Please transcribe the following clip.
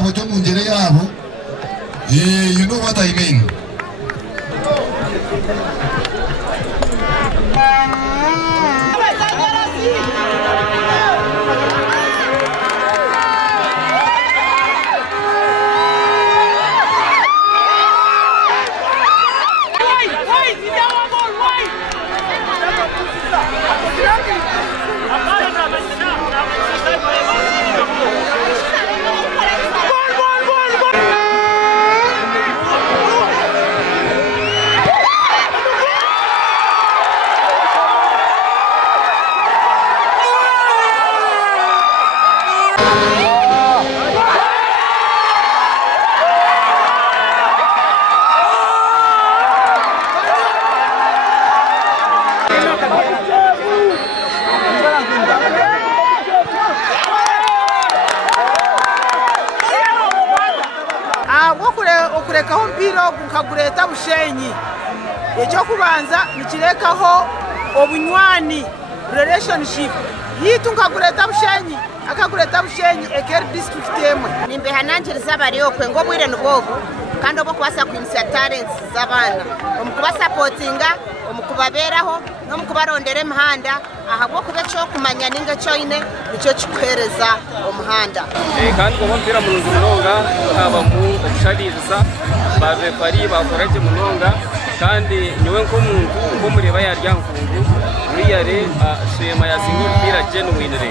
ryabo ryo mu ngere yabo. You know what I mean. Okurekaho mpiro gukagureta bushenyi ecyo kubanza nikirekaho obunywani relationship yitu nkagureta bushenyi akagureta bushenyi eker district emwe nimbe hanangiriza bari okwe ngo bwire nubogo kandi obo kwasa kwinsia talents zabana omukuba supportinga omukubaberaho no mukubarondera emihanda ahubwo kube cyo kumanya ninga cyoine nicyo kikwereza omuhanda kandi ngo mpira mu runonga haba mu obushariza bave bari bakoraje mu nonga kandi nyowe nk'omuntu ngo mureba yarya nkungu muri yare shema yazinga mpira genuine.